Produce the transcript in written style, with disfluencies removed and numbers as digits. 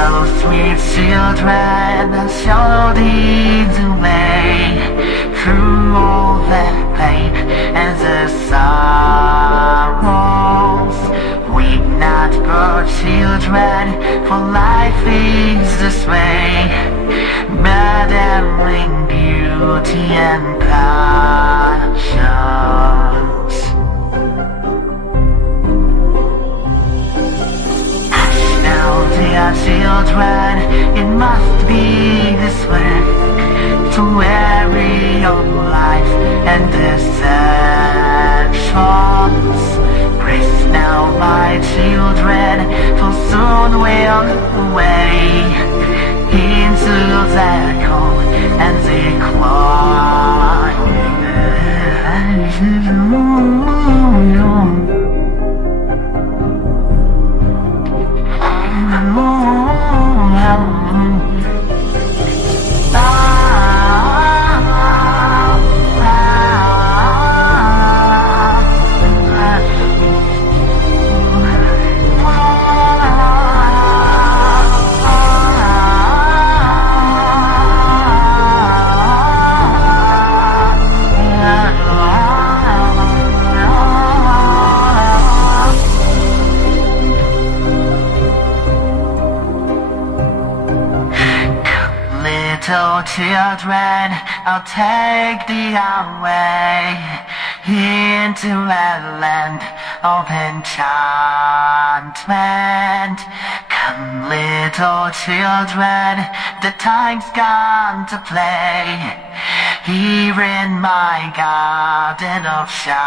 So sweet children, show the way through all the pain and the sorrows. Weep not, poor children, for life is this way, meddling beauty and passions. Dear children, it must be this way, to weary your life and deceptions. Grace now, my children, for soon we'll away into the cold and the quiet. Little children, I'll take thee away into a land of enchantment. Come, little children, the time's come to play here in my garden of shine.